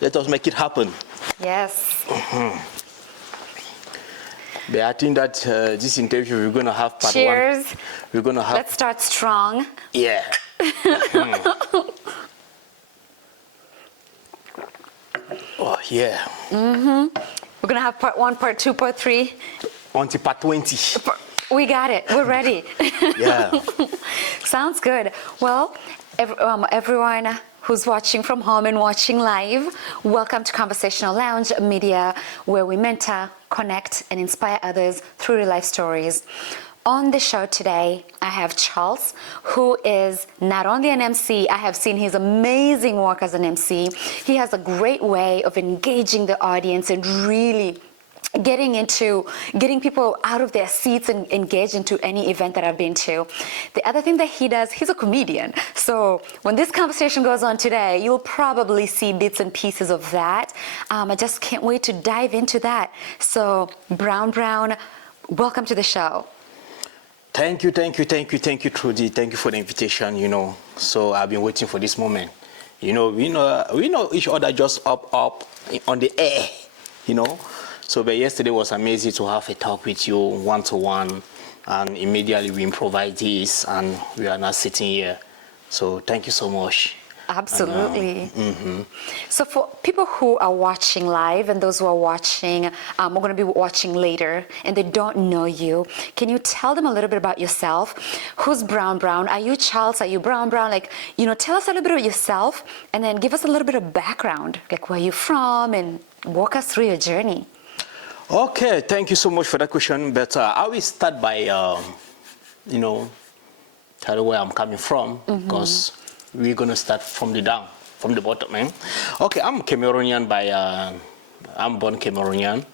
Let us make it happen. Yes. But I think that this interview, we're going to have part Cheers. one. We're going to have... Let's start strong. Yeah. Oh, yeah. We're going to have part 1, part 2, part 3. Until part 20. We got it. We're ready. Yeah. Sounds good. Well, everyone who's watching from home and watching live, welcome to Conversational Lounge Media, where we mentor, connect, and inspire others through real life stories. On the show today, I have Charles, who is not only an MC. I have seen his amazing work as an MC. He has a great way of engaging the audience and really getting people out of their seats and engaged into any event that I've been to. The other thing that he does, he's a comedian. So when this conversation goes on today, you'll probably see bits and pieces of that. I just can't wait to dive into that. So Brown, welcome to the show. Thank you, Trudy. Thank you for the invitation, So I've been waiting for this moment. We know each other just up on the air, So but yesterday was amazing to have a talk with you one-to-one, and immediately we improvised this, and we are now sitting here. So thank you so much. Absolutely. So for people who are watching live and those who are watching, we're going to be watching later, and they don't know you, can you tell them a little bit about yourself? Who's Brown? Are you Charles? Are you Brown? Tell us a little bit about yourself, and then give us a little bit of background, like where you're from, and walk us through your journey. Okay, thank you so much for that question. But I will start by, tell you where I'm coming from, because we're going to start from the bottom. Okay, I'm Cameroonian I'm born Cameroonian.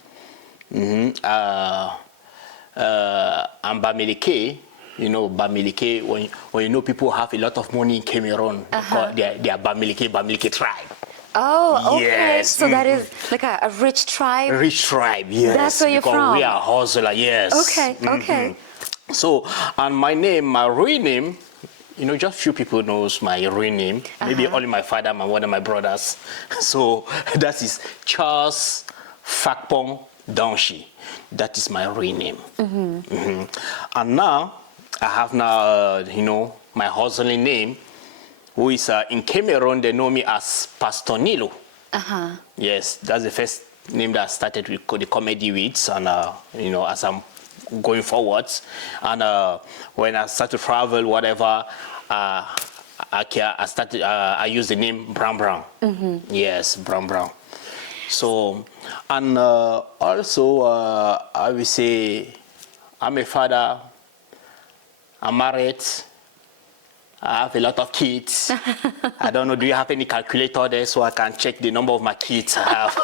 I'm Bamileke. Bamileke, when people have a lot of money in Cameroon, they are Bamileke tribe. Oh, okay. Yes. So that is like a rich tribe? A rich tribe, yes. That's where you're from? We are hustler, yes. Okay. So, and my real name, just few people knows my real name. Maybe only my father, my mother, my brothers. So, that is Charles Fakpong Donshi. That is my real name. And now, I have my hustling name, who is in Cameroon. They know me as Pastor Nilo. Yes, that's the first name that I started with the comedy with, and as I'm going forwards, and when I started to travel, whatever, I use the name Brown. Yes, Brown. So, and also I will say I'm a father. I'm married. I have a lot of kids. I don't know, do you have any calculator there so I can check the number of my kids I have?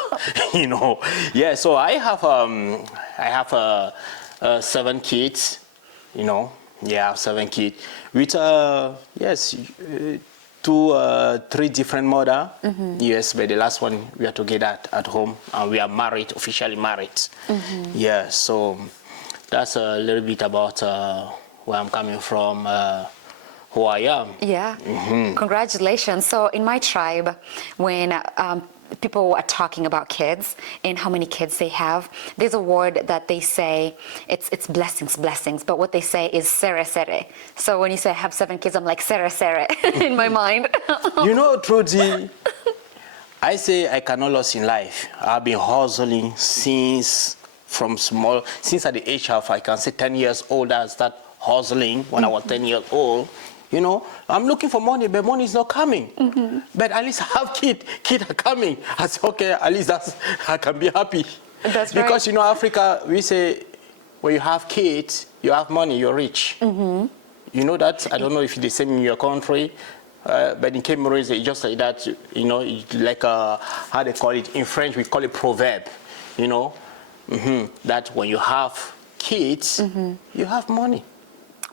Yeah, so I have 7 kids, Yeah, I have 7 kids with, 3 different mothers. Yes, but the last one we are together at home, and we are married, officially married. Yeah, so that's a little bit about where I'm coming from. Who I am. Yeah. Congratulations. So in my tribe, when people are talking about kids and how many kids they have, there's a word that they say, it's blessings, but what they say is sere. So when you say I have 7 kids, I'm like sere in my mind. Trudy, I say I cannot lose in life. I've been hustling since at the age of, I can say 10 years old, I started hustling when I was 10 years old. I'm looking for money, but money is not coming. But at least I have kids are coming. I say, okay, at least I can be happy. That's right. Because, Africa, we say, when you have kids, you have money, you're rich. You know that? I don't know if it's the same in your country, but in Cameroon, it's just like that, like, how they call it? In French, we call it proverb, that when you have kids, you have money.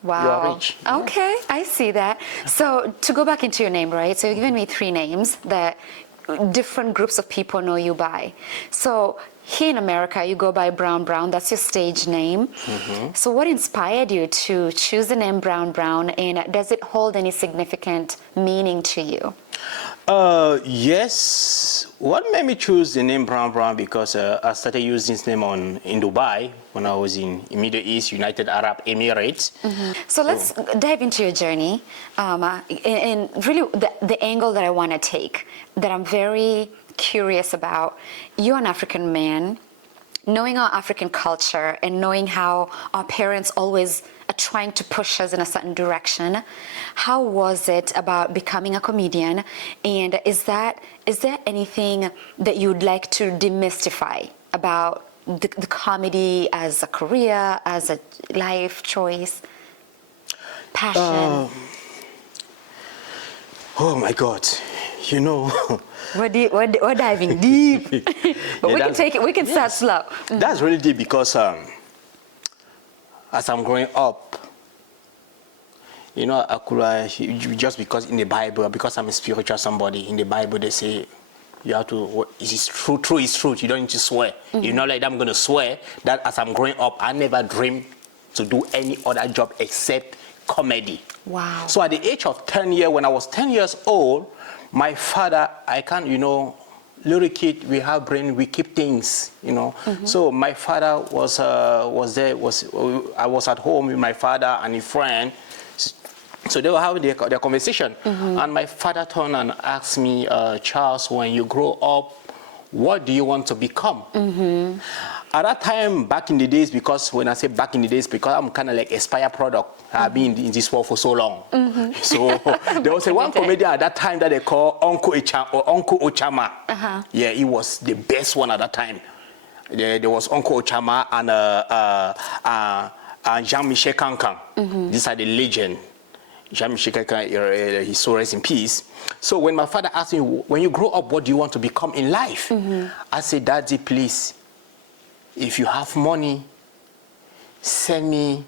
Wow. You are rich. Okay, I see that. So to go back into your name, right? So you've given me 3 names that different groups of people know you by. So here in America, you go by Brown. That's your stage name. So what inspired you to choose the name Brown? And does it hold any significant meaning to you? Yes. what made me choose the name Brown Brown? Because I started using this name in Dubai when I was in Middle East, United Arab Emirates. So let's dive into your journey, and really the angle that I want to take, that I'm very curious about. You're an African man, knowing our African culture and knowing how our parents always are trying to push us in a certain direction. How was it about becoming a comedian? And is there anything that you'd like to demystify about the comedy as a career, as a life choice, passion? Oh my God, you know. We're diving deep. But we can take it, we can start slow. That's really deep because as I'm growing up, you know, I could, just because in the Bible, because I'm a spiritual somebody, in the Bible they say, you have to, it is true, true is truth, you don't need to swear. You're not like, I'm going to swear. That as I'm growing up, I never dreamed to do any other job except comedy. Wow. So at the age of 10 years, when I was 10 years old, my father, I can't, you know, little kid, we have brain, we keep things, you know. So my father was there, I was at home with my father and his friend. So they were having their conversation. And my father turned and asked me, Charles, when you grow up, what do you want to become? At that time, back in the days, because when I say back in the days, because I'm kind of like Aspire product. I've been in this world for so long. So there was one comedian at that time that they call Uncle Ochama. Yeah, he was the best one at that time. There was Uncle Ochama and Jean-Michel Cancan. These are the legend. Jean-Michel Cancan, he so rest in peace. So when my father asked me, when you grow up, what do you want to become in life? I said, Daddy, please, if you have money, send me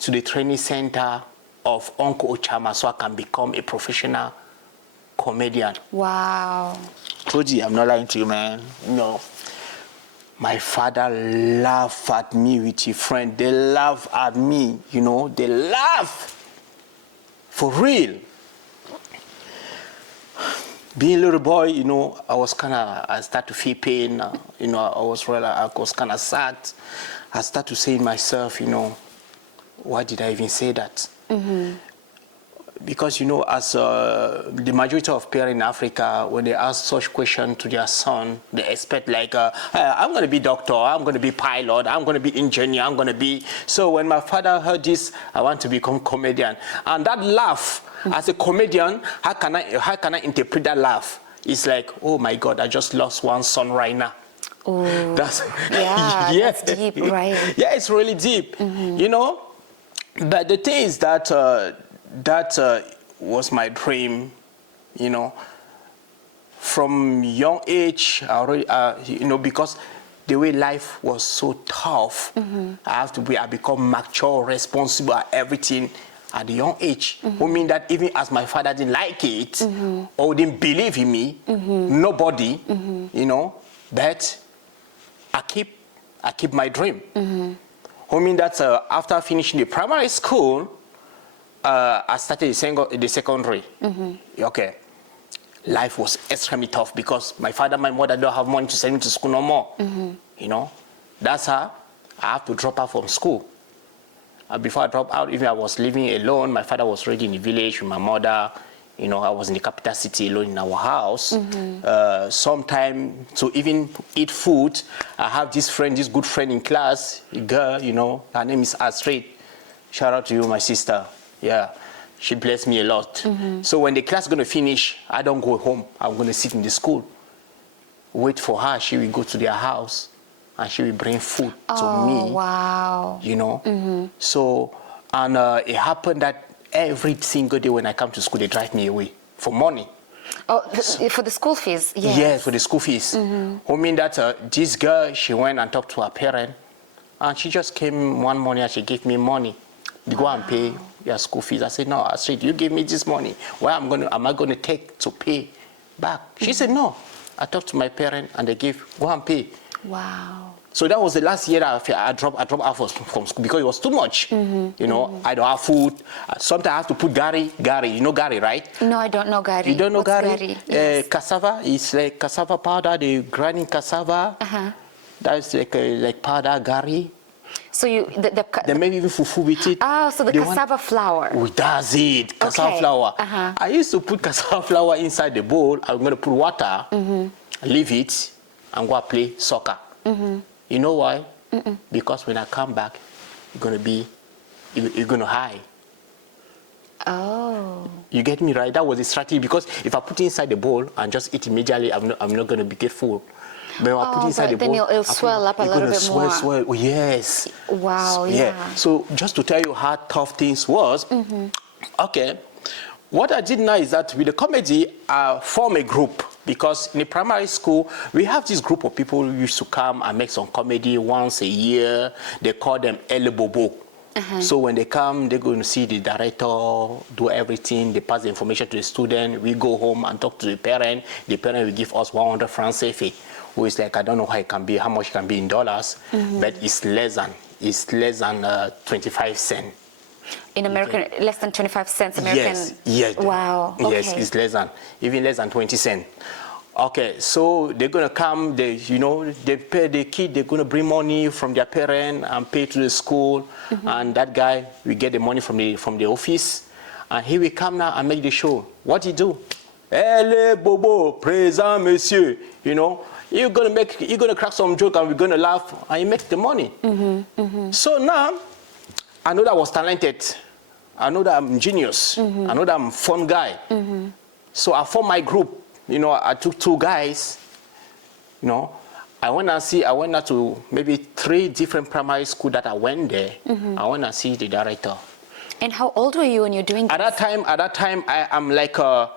to the training center of Uncle Ochama so I can become a professional comedian. Wow. Trudy, I'm not lying to you, man. No. My father laughed at me with his friend. They laugh at me, you know. They laugh. For real. Being a little boy, you know, I started to feel pain. You know, I was kind of sad. I started to say to myself, you know, why did I even say that? Because, you know, as the majority of parents in Africa, when they ask such questions to their son, they expect like, I'm going to be doctor, I'm going to be pilot, I'm going to be engineer, I'm going to be... So when my father heard this, I want to become comedian. And that laugh, as a comedian, how can I interpret that laugh? It's like, oh my God, I just lost one son right now. Ooh. That's that's deep, right? Yeah, it's really deep, you know. But the thing is that that was my dream, you know. From young age, I already, you know, because the way life was so tough, I become mature, responsible, everything at a young age. Who mean that even as my father didn't like it or didn't believe in me, nobody, you know, but I keep my dream. Who mean that after finishing the primary school, I started the secondary. Okay. Life was extremely tough because my father and my mother don't have money to send me to school no more. You know, that's how I have to drop out from school. Before I dropped out, even I was living alone. My father was already in the village with my mother. You know, I was in the capital city alone in our house. Sometime to even eat food, I have this good friend in class, a girl, you know, her name is Astrid. Shout out to you, my sister. Yeah, she blessed me a lot. So when the class is going to finish, I don't go home. I'm going to sit in the school. Wait for her. She will go to their house and she will bring food to me. Oh, wow. You know? So, and it happened that every single day when I come to school, they drive me away for money. Oh, for the school fees? Yes. Yes, for the school fees. Who mean that this girl, she went and talked to her parent, and she just came one morning and she gave me money. You go and pay your school fees. I said, no, I said, you give me this money. Where am I going to take to pay back? She said, no. I talked to my parent and they gave, go and pay. Wow. So that was the last year that I dropped out from school because it was too much. You know, I don't have food. Sometimes I have to put gari. You know gari, right? No, I don't know gari. You don't know What's gari? Yes. Cassava is like cassava powder. They grinding cassava. That's like powder gari. So They maybe even fufu with it. Oh, so the cassava flour. Oh, that's it. Cassava flour. I used to put cassava flour inside the bowl. I'm going to put water, leave it, and go play soccer. You know why? Because when I come back, you're going to hide. Oh. You get me right? That was the strategy, because if I put it inside the bowl and just eat immediately, I'm not going to get full. But when I put it inside the bowl, then it'll swell up a little bit more. Swell. Oh, yes. Wow, yeah. So just to tell you how tough things was, okay, what I did now is that with the comedy, I form a group, because in the primary school, we have this group of people who used to come and make some comedy once a year. They call them El Bobo. So when they come, they're going to see the director, do everything. They pass the information to the student. We go home and talk to the parent. The parent will give us 100 francs CFA, who is like, I don't know how much it can be in dollars, but it's less than 25 cents. In American, less than 25 cents American? Yes. Wow. Okay. Yes, it's even less than 20 cents. Okay, so they're going to come, they pay the kid, they're going to bring money from their parent and pay to the school. And that guy, we get the money from the office. And he will come now and make the show. What he do? Hello, Bobo, présent, monsieur. You know, you're going to crack some joke and we're going to laugh and you make the money. So now, I know that I was talented. I know that I'm genius. I know that I'm a fun guy. So I formed my group. You know, I took 2 guys. You know, I went out to maybe 3 different primary schools that I went there. I went and see the director. And how old were you when you're doing this? At that time, I'm like 12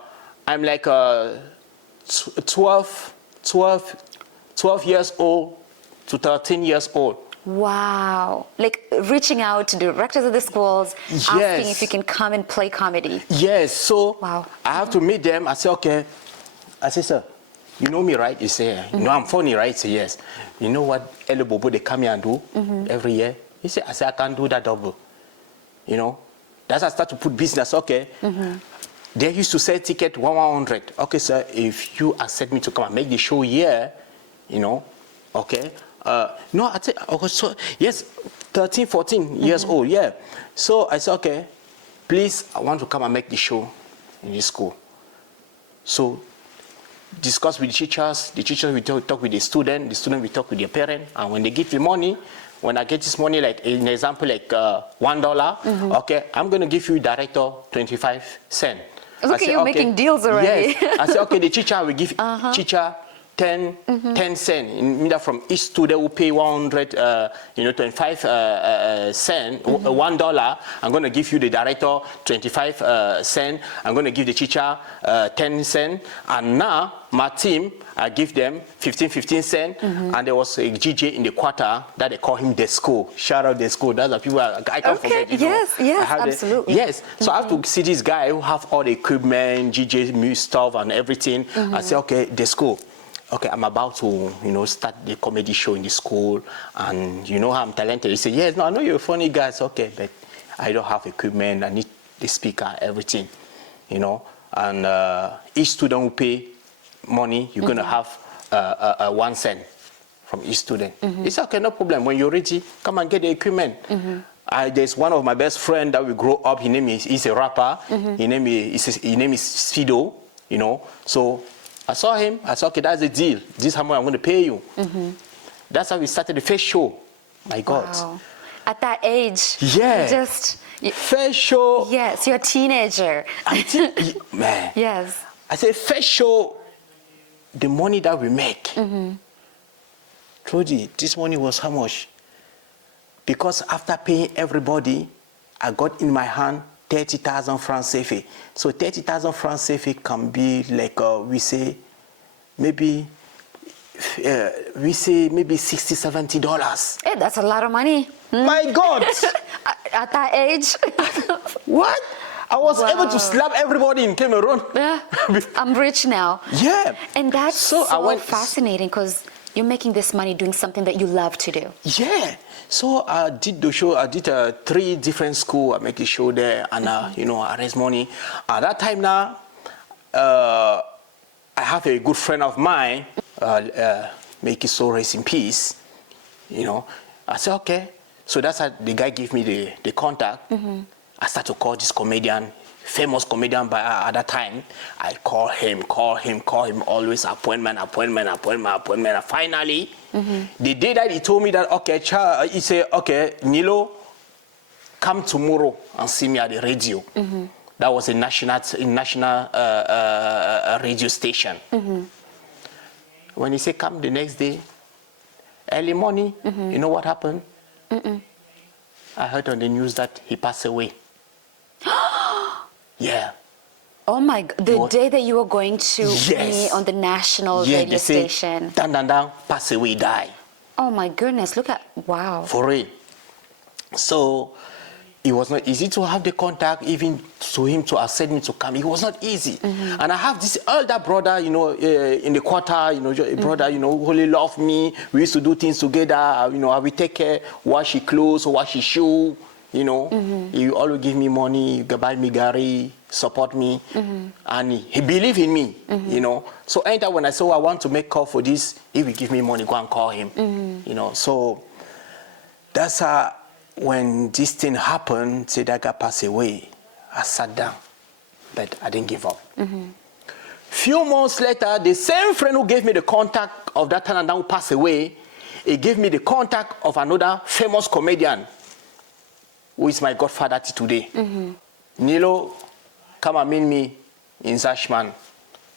years old to 13 years old. Wow. Like reaching out to directors of the schools, asking if you can come and play comedy. Yes. So wow. I have to meet them. I say, okay. I say, sir, you know me, right? You say, you know I'm funny, right? Say, yes. You know what El Bobo, they come here and do every year? He said, I can't do that double. You know? That's how I start to put business, okay? They used to sell ticket 100. Okay, sir, if you accept me to come and make the show here, you know, okay? No, I said, okay, so, yes, 13, 14 years old, yeah. So I said, okay, please, I want to come and make the show in this school. So, discuss with the teachers will talk with the student will talk with their parent, and when they give the money, when I get this money, like an example, like $1, okay, I'm going to give you director 25 cents. Look at you making deals already. Yes. I say, okay, the teacher will give teacher 10 cents. In from each student who pay 100, 25 cents, $1. I'm going to give you the director 25 cents. I'm going to give the teacher 10 cents. And now my team, I give them 15 cents. And there was a GJ in the quarter that they call him Desco. Shout out Desco. That's the people I can't forget. Yes, absolutely. Yes. So I have to see this guy who have all the equipment, GJ music stuff and everything. I say, okay, Desco. Okay, I'm about to, start the comedy show in the school, and you know how I'm talented. He said, yes, no, I know you're a funny guy. It's okay, but I don't have equipment. I need the speaker, everything, And each student will pay money. You're going to have 1 cent from each student. He said, okay, no problem. When you're ready, come and get the equipment. There's one of my best friends that we grow up. He's a rapper. His name is Fido, So I saw him. I said, okay, that's the deal. This is how much I'm going to pay you. That's how we started the first show. My God. Wow. At that age. Yeah. First show. Yes, you're a teenager. Man. Yes. I said, first show, the money that we make. Trudy, this money was how much? Because after paying everybody, I got in my hand 30,000 francs CFA. So 30,000 francs CFA can be like, we say maybe $60, $70. Hey, that's a lot of money. My God! At that age. What? I was able to slap everybody in Cameroon. Yeah. I'm rich now. Yeah. And that's so fascinating, because You're making this money doing something that you love to do. Yeah. So I did the show. I did 3 different schools. I make a show there, and I raise money. At that time now, I have a good friend of mine. Make his soul rest in peace. I said okay. So that's how the guy gave me the contact. I started to call this comedian, famous comedian at that time. I call him, always appointment. And finally, the day that he told me that, okay, he said, okay, Nilo, come tomorrow and see me at the radio. That was a national radio station. When he said come the next day, early morning, you know what happened? I heard on the news that he passed away. Yeah. Oh my God, the day that you were going to be on the national radio station. Down, pass away, die. Oh my goodness, look at, wow. For real. So, it was not easy to have the contact, even to him to accept me to come. It was not easy. And I have this elder brother, in the quarter, a brother, who really loved me. We used to do things together. I will take care, wash his clothes, wash his shoe. He always give me money, buy me gari, support me, and he believe in me, So anytime when I say, I want to make call for this, he will give me money, go and call him, So that's how, when this thing happened, say that guy passed away, I sat down, but I didn't give up. Few months later, the same friend who gave me the contact of that Tananda who passed away, he gave me the contact of another famous comedian, who is my godfather today. Nilo, come and meet me in Zashman.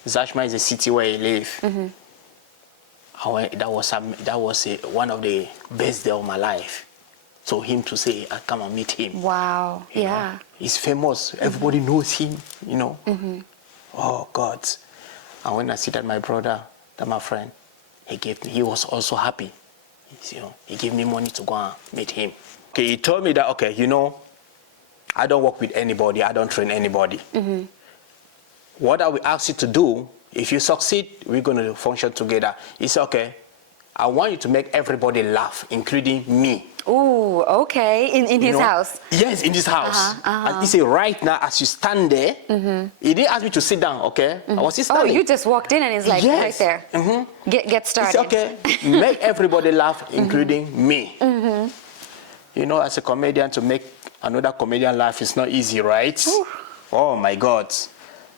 Zashman is the city where he live. That was one of the best days of my life. So him to say, I come and meet him. Wow, yeah. He's famous. Everybody knows him, Oh, God. And when I see that my brother, that my friend, he was also happy. He gave me money to go and meet him. Okay, he told me that, okay, I don't work with anybody. I don't train anybody. What I will ask you to do, if you succeed, we're going to function together. He said, okay, I want you to make everybody laugh, including me. Ooh, okay. In his house? Yes, in his house. And he said, right now, as you stand there, he didn't ask me to sit down, okay? I was standing. Oh, you just walked in and he's like, right there. Get started. He said, okay, make everybody laugh, including me. As a comedian, to make another comedian laugh is not easy, right? Oh, my God.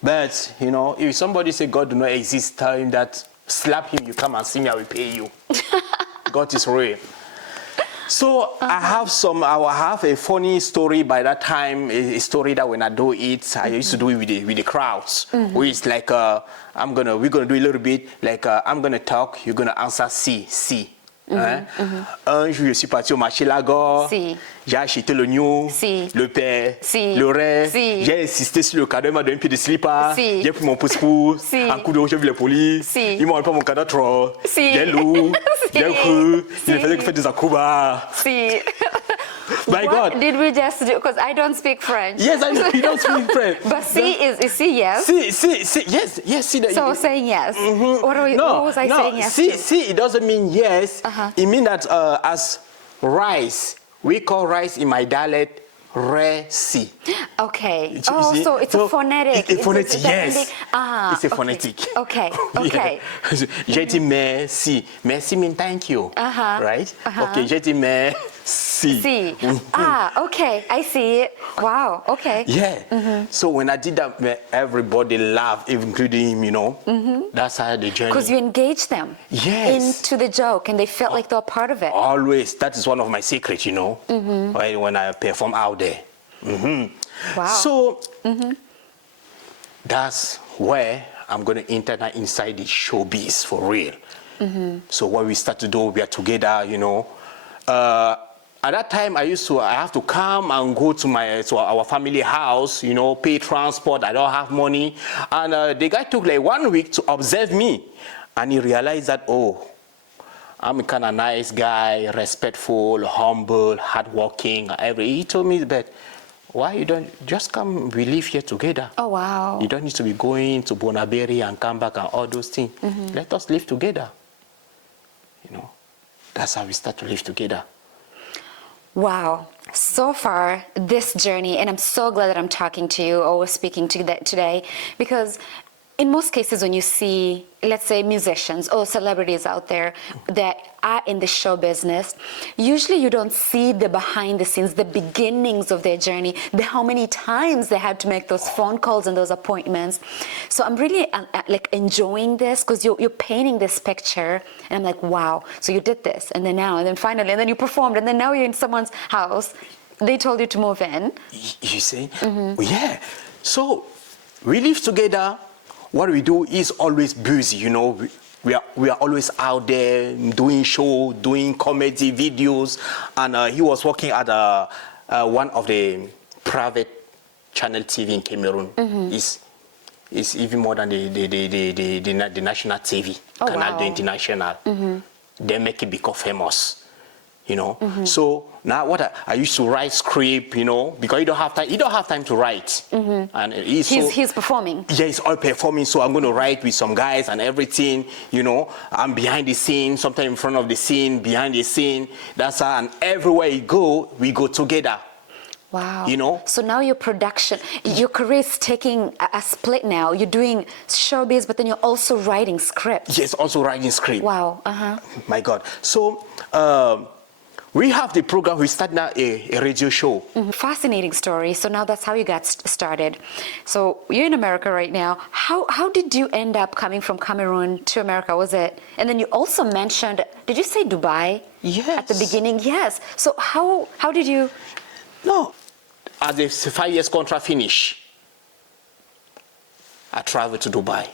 But, if somebody say God do not exist, tell him that, slap him, you come and see me, I will pay you. God is real. So I have a funny story by that time, a story that when I do it, I used to do it with the crowds. Where it's like, we're gonna do a little bit, like I'm gonna talk, you're gonna answer si. Un jour, je suis parti au marché Lagor. J'ai acheté l'oignon, le pain, le riz. J'ai insisté sur le cadeau, il m'a donné un peu de slipper. J'ai pris mon pouce-pouce. Un coup de rouge, j'ai vu les polices. Ils m'ont pas mon cadeau trop. J'ai loup, j'ai cru. Il fallait que je fasse des acrobats. My God. What did we just do? Because I don't speak French. Yes, I know you don't speak French. But is see yes? Yes, see that. So saying yes. What was I saying yes to? See, it doesn't mean yes. It means that as rice, we call rice in my dialect resi. Okay. So it's a phonetic. It's a phonetic, yes. It's a okay. phonetic. Okay. J'ai dit merci. Merci means thank you. Right? Okay, j'ai dit merci. Okay. I see it. Wow. Okay. Yeah. So when I did that, everybody laughed, including him, That's how the journey. Because you engaged them into the joke and they felt like they were part of it. Always. That is one of my secrets, when I perform out there. Wow. So that's where I'm going to enter inside the showbiz for real. So what we start to do, we are together, At that time, I have to come and go to our family house, pay transport. I don't have money. And the guy took like 1 week to observe me. And he realized that, I'm a kind of nice guy, respectful, humble, hardworking. He told me that, why you don't just come, we live here together. Oh, wow. You don't need to be going to Bonaberry and come back and all those things. Let us live together. that's how we start to live together. Wow. So far, this journey, and I'm so glad that I'm talking to you or speaking to you today, because in most cases when you see, let's say, musicians or celebrities out there that are in the show business, usually you don't see the behind the scenes, the beginnings of their journey, how many times they had to make those phone calls and those appointments. So I'm really like enjoying this, because you're painting this picture, and I'm like, wow, so you did this, and then now, and then finally, and then you performed, and then now you're in someone's house. They told you to move in. You see? Yeah. So we live together. What we do is always busy, you know. We are always out there doing show, doing comedy videos, and he was working at one of the private channel TV in Cameroon. It's even more than the national TV, Canal de International. They make it become famous. You know, so now what I used to write script, you know, because you don't have time. You don't have time to write, and he's performing. Yeah, he's all performing. So I'm going to write with some guys and everything. You know, I'm behind the scene, sometimes in front of the scene, behind the scene. That's how, and everywhere you go, we go together. Wow. You know? So now your production, your career is taking a split now. You're doing showbiz, but then you're also writing scripts. Yes, also writing script. Wow. My God. So. We have the program, we started now a radio show. Fascinating story. So now that's how you got started. So you're in America right now. How did you end up coming from Cameroon to America? Was it? And then you also mentioned, did you say Dubai? Yes. At the beginning? Yes. So how did you? No. As the 5 years contract finished, I traveled to Dubai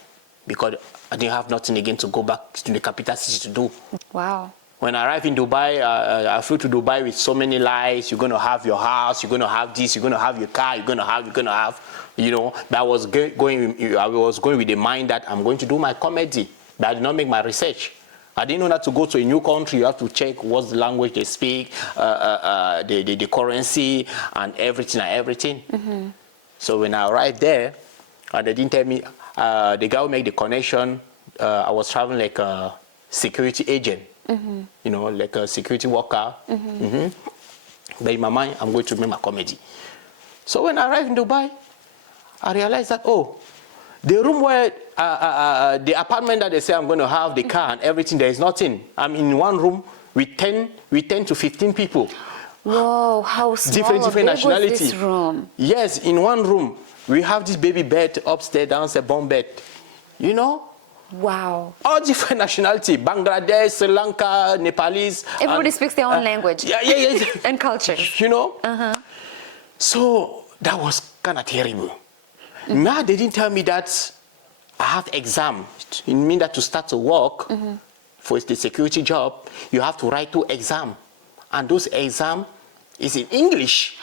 because I didn't have nothing again to go back to the capital city to do. Wow. When I arrived in Dubai, I flew to Dubai with so many lies. You're going to have your house, you're going to have this, you're going to have your car, you're going to have, you know. But I was going with the mind that I'm going to do my comedy, but I did not make my research. I didn't know that to go to a new country, you have to check what's the language they speak, the currency, and everything. So when I arrived there, they didn't tell me, the guy who made the connection, I was traveling like a security agent. You know, like a security worker. But in my mind, I'm going to make my comedy. So when I arrived in Dubai, I realized that, the room where, the apartment that they say I'm going to have, the car and everything, there is nothing. I'm in one room with 10 to 15 people. Whoa, how small different nationality. Was this room? Yes, in one room. We have this baby bed upstairs, downstairs, bunk bed. You know? Wow. All different nationality, Bangladesh, Sri Lanka, Nepalese. Everybody speaks their own language. Yeah. And culture. You know? So that was kind of terrible. Now they didn't tell me that I have exam. It means that to start to work for the security job, you have to write 2 exams. And those exams is in English.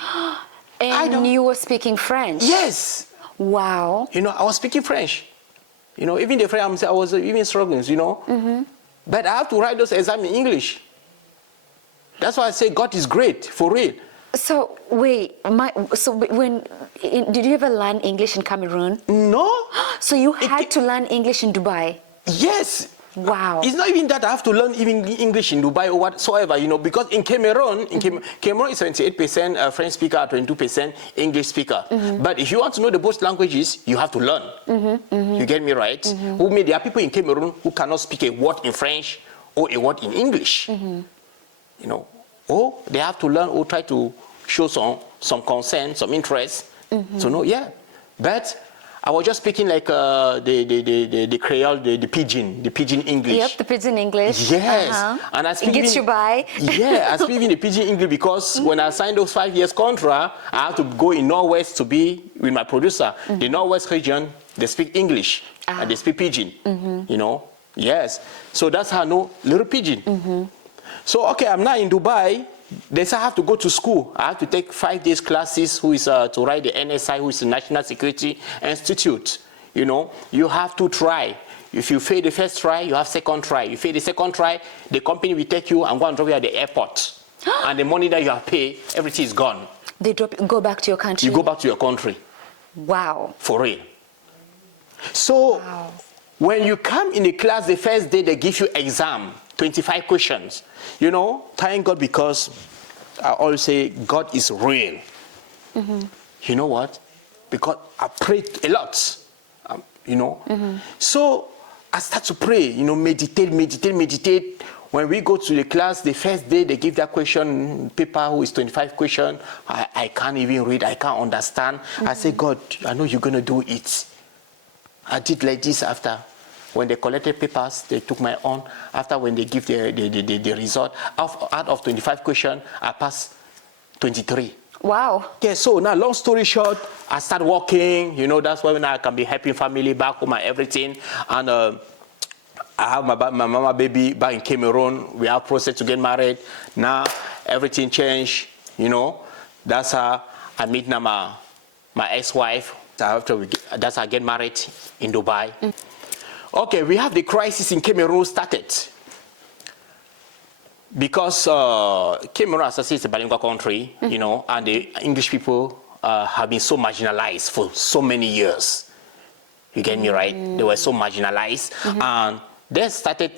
And you were speaking French? Yes. Wow. You know, I was speaking French. You know, even the French, I was even struggling, you know. But I have to write those exams in English. That's why I say God is great, for real. So, wait, did you ever learn English in Cameroon? No. So you had to learn English in Dubai? Yes. Wow. It's not even that I have to learn even English in Dubai or whatsoever, you know, because in Cameroon, Cameroon is 78% French speaker, 22% English speaker. But if you want to know the both languages, you have to learn. You get me right? There are people in Cameroon who cannot speak a word in French or a word in English. You know, or they have to learn or try to show some concern, some interest to know, But I was just speaking like the Creole, the pidgin English. Yep, the pidgin English. Yes. And I speak it gets you by. Yeah, I speak in the pidgin English because when I signed those 5 years contract, I have to go in Northwest to be with my producer. The Northwest region, they speak English and they speak pidgin, you know. Yes. So that's how I know little pidgin. So, okay, I'm now in Dubai. They say I have to go to school. I have to take 5 days classes, who is to write the NSI, who is the National Security Institute. You know, you have to try. If you fail the first try, you have second try. You fail the second try, the company will take you and go and drop you at the airport. And the money that you have paid, everything is gone. They go back to your country? You go back to your country. Wow. For real. So, when you come in the class the first day, they give you exam, 25 questions. You know, thank God, because I always say God is real. You know what? Because I prayed a lot, you know. So I start to pray, you know, meditate. When we go to the class, the first day they give that question paper, who is 25 question. I can't even read, I can't understand. I say, God, I know you're going to do it. I did like this after. When they collected papers, they took my own. After, when they give the result, out of 25 questions, I passed 23. Wow. Okay, so now, long story short, I start working. You know, that's why now I can be helping family back home and everything. And I have my mama baby back in Cameroon. We have process to get married. Now everything changed. You know, that's how I meet now my ex-wife. That's how I get married in Dubai. Okay, we have the crisis in Cameroon started. Because Cameroon, as I say, is a bilingual country, you know, and the English people have been so marginalized for so many years. You get me right? They were so marginalized. And they started,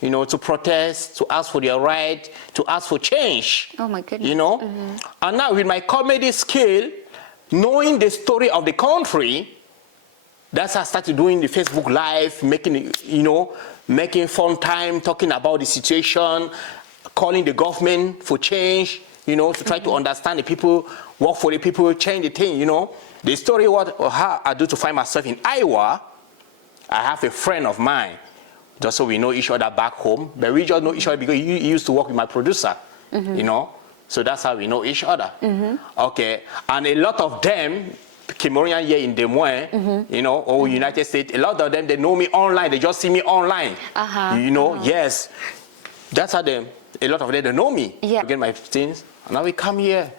you know, to protest, to ask for their right, to ask for change. Oh, my goodness. You know? And now with my comedy skill, knowing the story of the country, that's how I started doing the Facebook Live, making, you know, making fun time, talking about the situation, calling the government for change, you know, to try to understand the people, work for the people, change the thing, you know. The story, how I do to find myself in Iowa, I have a friend of mine, just so we know each other back home, but we just know each other because he used to work with my producer, you know. So that's how we know each other. Okay, and a lot of them, Cameroonian here in Des Moines, you know, or United States, a lot of them, they know me online, they just see me online, you know, yes. That's how a lot of them, they know me. I get my things, and now we come here.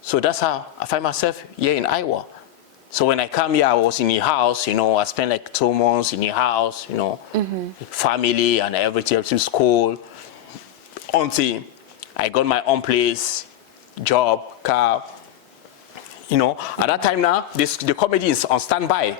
So that's how I find myself here in Iowa. So when I come here, I was in the house, you know, I spent like 2 months in the house, you know, family and everything, up to school, until I got my own place, job, car, you know. At that time now, the comedy is on standby.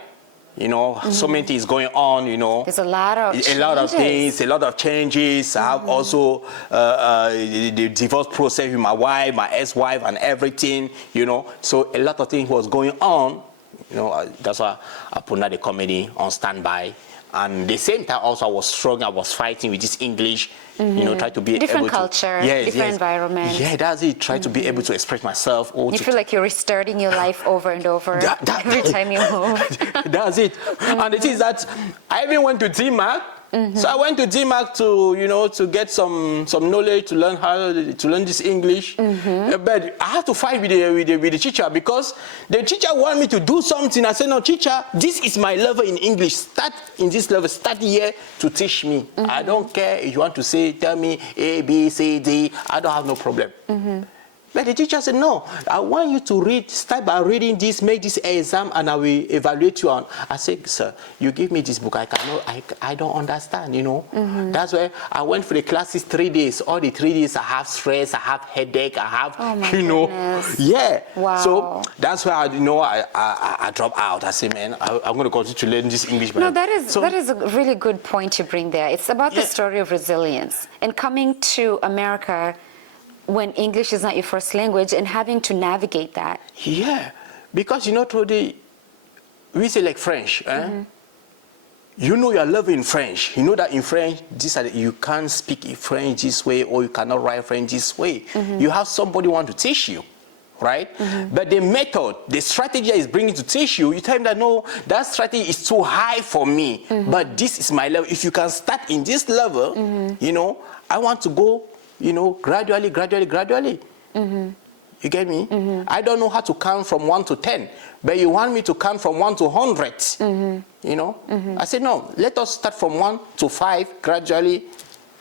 You know, so many things going on, you know. There's a lot of changes. A lot of things, a lot of changes. I have also the divorce process with my wife, my ex-wife, and everything, you know. So a lot of things was going on, you know. That's why I put out the comedy on standby. And the same time also I was struggling, I was fighting with this English, you know, try to be different able culture, to, different environment. Yeah, that's it. Try to be able to express myself. You feel like you're restarting your life over and over every time you move. That's it. And the thing is that I even went to DMAC. So I went to DMAC to, you know, to get some knowledge, to learn how to learn this English. But I had to fight with the teacher because the teacher wanted me to do something. I said, no, teacher, this is my level in English. Start in this level. Start here to teach me. I don't care if you want to say, tell me A, B, C, D. I don't have no problem. But the teacher said, no, I want you to read, start by reading this, make this exam, and I will evaluate you on. I said, sir, you give me this book, I don't understand, you know. That's why I went for the classes 3 days. All the 3 days, I have stress, I have headache, I have, you know. Yeah. Wow. So that's why, you know, I dropped out. I said, man, I'm going to continue to learn this English. No, that is a really good point to bring there. It's about the story of resilience and coming to America when English is not your first language and having to navigate that. Yeah, because, you know, Trudy, we say like French, you know you're loving French. You know that in French, you can't speak French this way or you cannot write French this way. You have somebody want to teach you, right? But the method, the strategy is bringing to teach you, you tell him that, no, that strategy is too high for me, but this is my level. If you can start in this level, you know, I want to go, you know, gradually. You get me? I don't know how to count from 1 to 10, but you want me to count from 1 to 100. You know? I said, no, let us start from 1 to 5 gradually.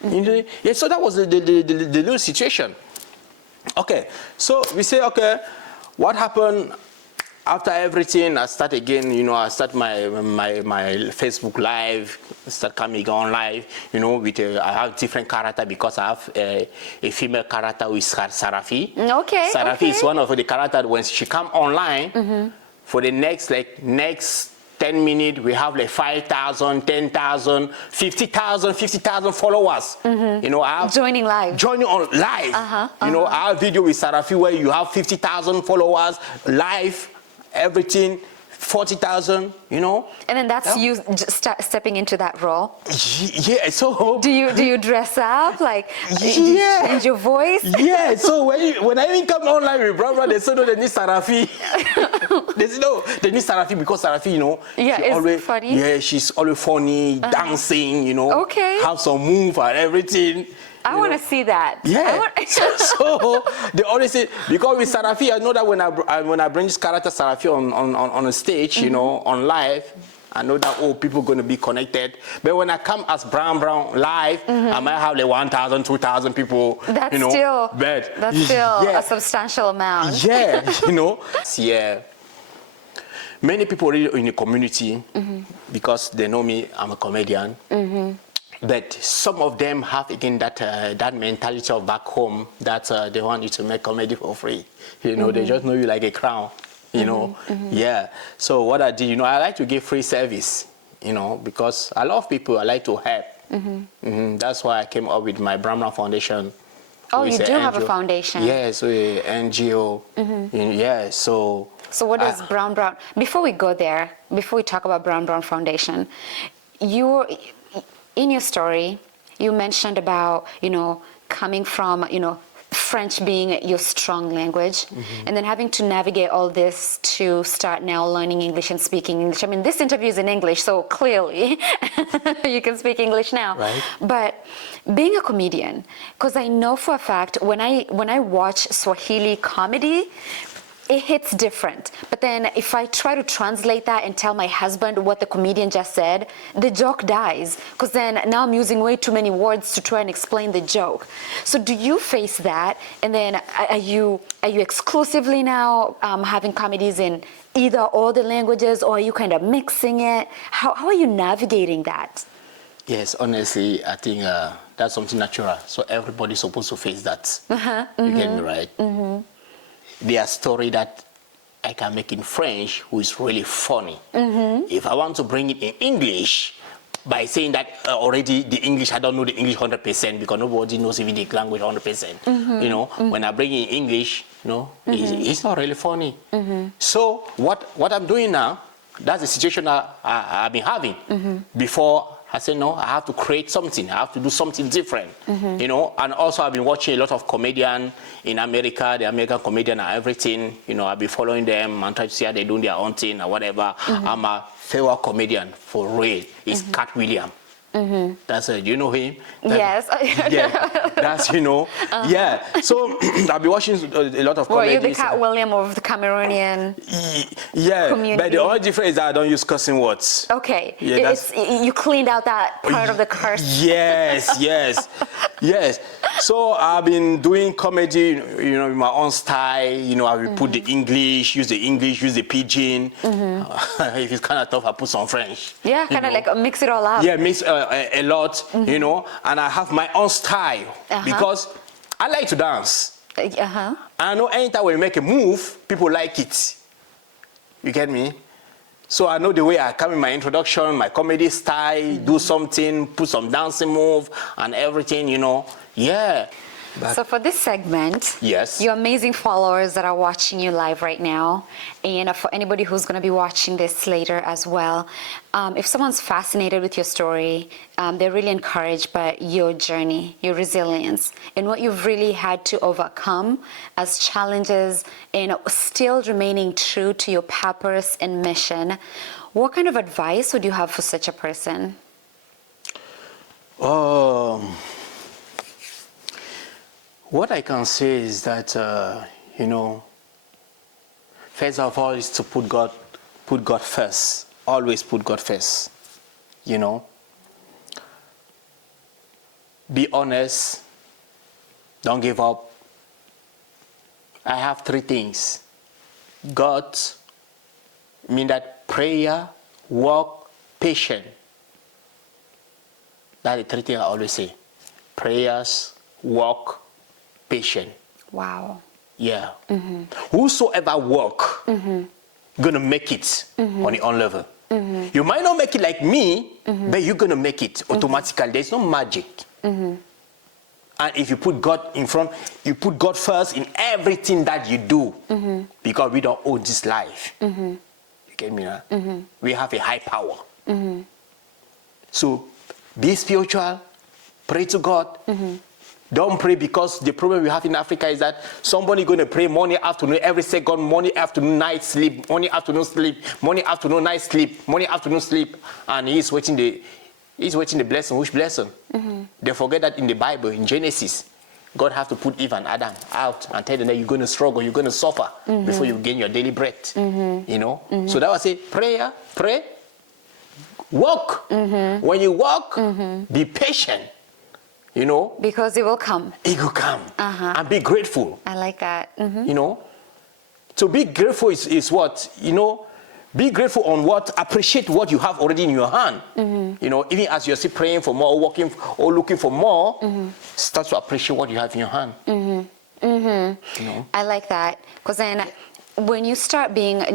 Yeah, so that was the little situation. Okay, so we say, okay, what happened after everything? I start again, you know, I start my Facebook Live, start coming on live, you know, with I have different character because I have a female character who is Sarafi. Sarafi is one of the characters when she come online for the next 10 minutes, we have like 5,000, 10,000, 50,000 followers. You know, I have Joining live. Joining on live. You know, I have video with Sarafi where you have 50,000 followers, live, everything, 40,000, you know. And then that's you stepping into that role. Yeah, so do you dress up, like do you change your voice? Yeah, so when I even come online with brother, they say no, they need Sarafi. They say no, they need Sarafi because Sarafi, you know, it's always funny. Yeah, she's always funny, dancing, you know, have some move and everything. I want to see that. Yeah. So they always say, because with Sarafi, I know that when I bring this character Sarafi on a stage, you know, on live, I know that people going to be connected. But when I come as Brown live, I might have like 1,000, 2,000 people. That's you know, still a substantial amount. Yeah, you know. Yeah. Many people really in the community, because they know me, I'm a comedian. But some of them have again that mentality of back home that they want you to make comedy for free. You know, they just know you like a crown. You know, yeah. So what I did, you know, I like to give free service. You know, because I love people, I like to help. That's why I came up with my Brahma Foundation. Oh, you do have a foundation? Yeah, so NGO. Yeah, so. So what does Brown? Before we go there, before we talk about Brown Foundation, in your story, you mentioned about, you know, coming from, you know, French being your strong language, and then having to navigate all this to start now learning English and speaking English. I mean, this interview is in English, so clearly you can speak English now. Right. But being a comedian, because I know for a fact when I watch Swahili comedy, it hits different. But then if I try to translate that and tell my husband what the comedian just said, the joke dies. Because then now I'm using way too many words to try and explain the joke. So do you face that? And then are you exclusively now having comedies in either all the languages, or are you kind of mixing it? How are you navigating that? Yes, honestly, I think that's something natural. So everybody's supposed to face that. You get me right? Their story that I can make in French, who is really funny. If I want to bring it in English, by saying that already the English, I don't know the English 100% because nobody knows even the language 100%. You know, when I bring in English, you know, it's not really funny. So what I'm doing now, that's the situation I've been having. Before, I said, no, I have to create something. I have to do something different, you know. And also, I've been watching a lot of comedians in America, the American comedian and everything. You know, I've been following them and trying to see how they're doing their own thing or whatever. I'm a favorite comedian for real. It's Cat Williams. That's it. You know him? Yes. Yeah, that's, you know. Yeah. So I've been watching a lot of comedies. Well, you're the Cat Williams of the Cameroonian community. But the only difference is that I don't use cursing words. Okay. Yeah, you cleaned out that part of the curse. Yes. So I've been doing comedy, you know, in my own style. You know, I will put the English, use the Pidgin. If it's kind of tough, I put some French. Yeah, kind of like mix it all up. Yeah, mix a lot, you know, and I have my own style because I like to dance. And I know anytime when you make a move, people like it. You get me? So I know the way I come in my introduction, my comedy style, do something, put some dancing move and everything, you know. Yeah. So for this segment, yes, your amazing followers that are watching you live right now, and for anybody who's going to be watching this later as well, if someone's fascinated with your story, they're really encouraged by your journey, your resilience, and what you've really had to overcome as challenges and still remaining true to your purpose and mission. What kind of advice would you have for such a person? What I can say is that, you know, first of all is to put God first. Always put God first, you know. Be honest. Don't give up. I have three things. God, mean that prayer, work, patience. That's the three things I always say. Prayers, work, patient. Wow. Yeah. Whosoever work, gonna make it on the own level. You might not make it like me, but you're going to make it automatically. There's no magic. And if you put God in front, you put God first in everything that you do, because we don't own this life. You get me now? We have a high power. So be spiritual, pray to God. Don't pray, because the problem we have in Africa is that somebody going to pray morning, afternoon, every second, morning, afternoon, night, sleep, morning, afternoon, sleep, morning, afternoon, night, sleep, morning, afternoon, sleep, and he's waiting the blessing. Which blessing? They forget that in the Bible, in Genesis, God has to put Eve and Adam out and tell them that you're going to struggle, you're going to suffer before you gain your daily bread. You know? So that was it. Prayer, pray, walk. When you walk, be patient. You know? Because it will come. It will come. And be grateful. I like that. You know? To be grateful is what? You know? Be grateful on what? Appreciate what you have already in your hand. You know, even as you're still praying for more, working or looking for more, start to appreciate what you have in your hand. You know? I like that, because then when you start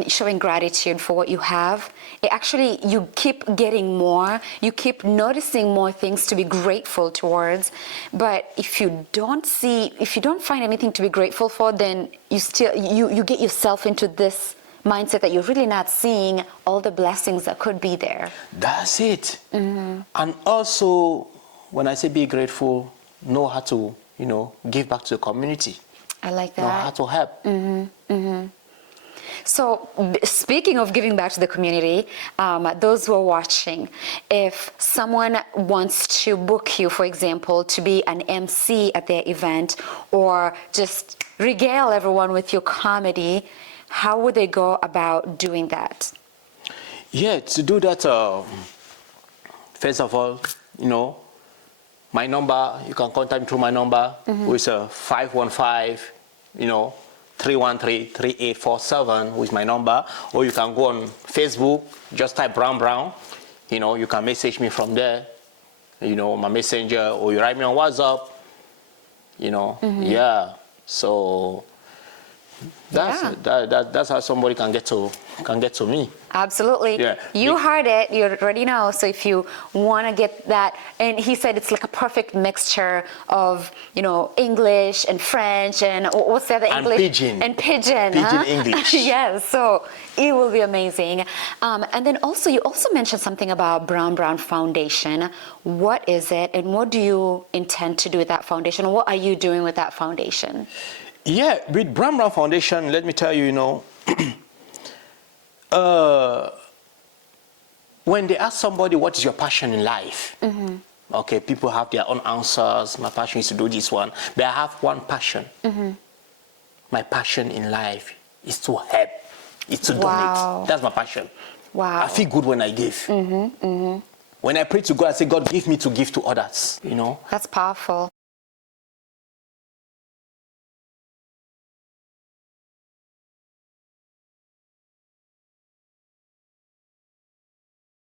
showing gratitude for what you have, it actually, you keep getting more, you keep noticing more things to be grateful towards. But if you don't find anything to be grateful for, then you get yourself into this mindset that you're really not seeing all the blessings that could be there. That's it. And also, when I say be grateful, know how to, you know, give back to the community. I like that. Know how to help. So speaking of giving back to the community, those who are watching, if someone wants to book you, for example, to be an MC at their event, or just regale everyone with your comedy, how would they go about doing that? Yeah, to do that, first of all, you know, my number, you can contact me through my number, which is 515, you know, 313-3847, which is my number. Or you can go on Facebook, just type Brown. You know, you can message me from there, you know, my messenger, or you write me on WhatsApp, you know. Yeah, so that's how somebody can get to me. Absolutely. Yeah. You heard it. You already know. So if you want to get that, and he said it's like a perfect mixture of, you know, English and French and what's the other English? Pidgin. And Pidgin. Pidgin English. Yes. So it will be amazing. And then also, you also mentioned something about Brown Foundation. What is it, and what do you intend to do with that foundation? What are you doing with that foundation? Yeah, with Brown Foundation, let me tell you, you know, when they ask somebody what is your passion in life, okay, people have their own answers. My passion is to do this one, but I have one passion. My passion in life is to help, is to donate. That's my passion. Wow. I feel good when I give. When I pray to God, I say, God, give me to give to others, you know. That's powerful.